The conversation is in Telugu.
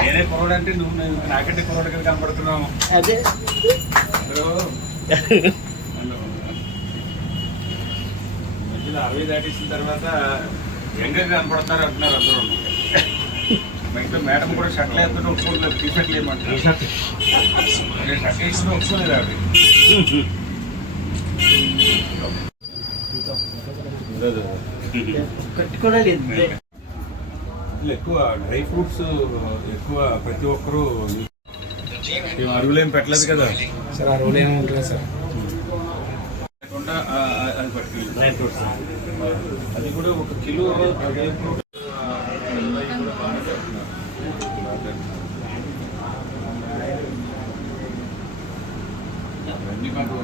నేనే కుర్రోడు అంటే నువ్వు నాకంటే కుర్రోడు కింద కనపడుతున్నావు అదే అందరూ మధ్యలో అరవై దాటేసిన తర్వాత యంగర్ కనపడుతున్నారు అంటున్నారు అందరూ మిగతా మేడం కూడా షర్ట్లు వేస్తుంటే ఒప్పుకోలేదు టీ షర్ట్లు నేను షర్ట్ వేసిన ఒప్పుకోలేదు ఆవిడ లేదు. ఇట్లా ఎక్కువ డ్రై ఫ్రూట్స్ ఎక్కువ ప్రతి ఒక్కరూ అరుగులు ఏం పెట్టలేదు కదా. సార్ ఆ రోల్ ఏమి ఉంటుంది సార్. లేకుండా అది పట్టుకెళ్ళి. Dry fruits. అది కూడా ఒక కిలో డ్రై ఫ్రూట్. అవన్నీ మాకు.